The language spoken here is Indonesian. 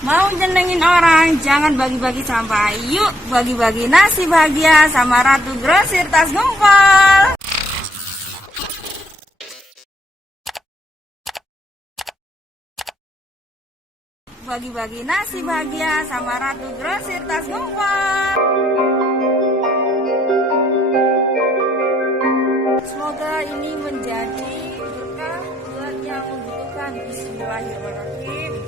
Mau nyenengin orang, jangan bagi-bagi sampah. Yuk bagi-bagi nasi bahagia sama Ratu Grosir Tas Ngumpul. Bagi-bagi nasi bahagia sama Ratu Grosir Tas Ngumpul. Semoga ini menjadi berkah buat yang membutuhkan. Bismillahirrahmanirrahim.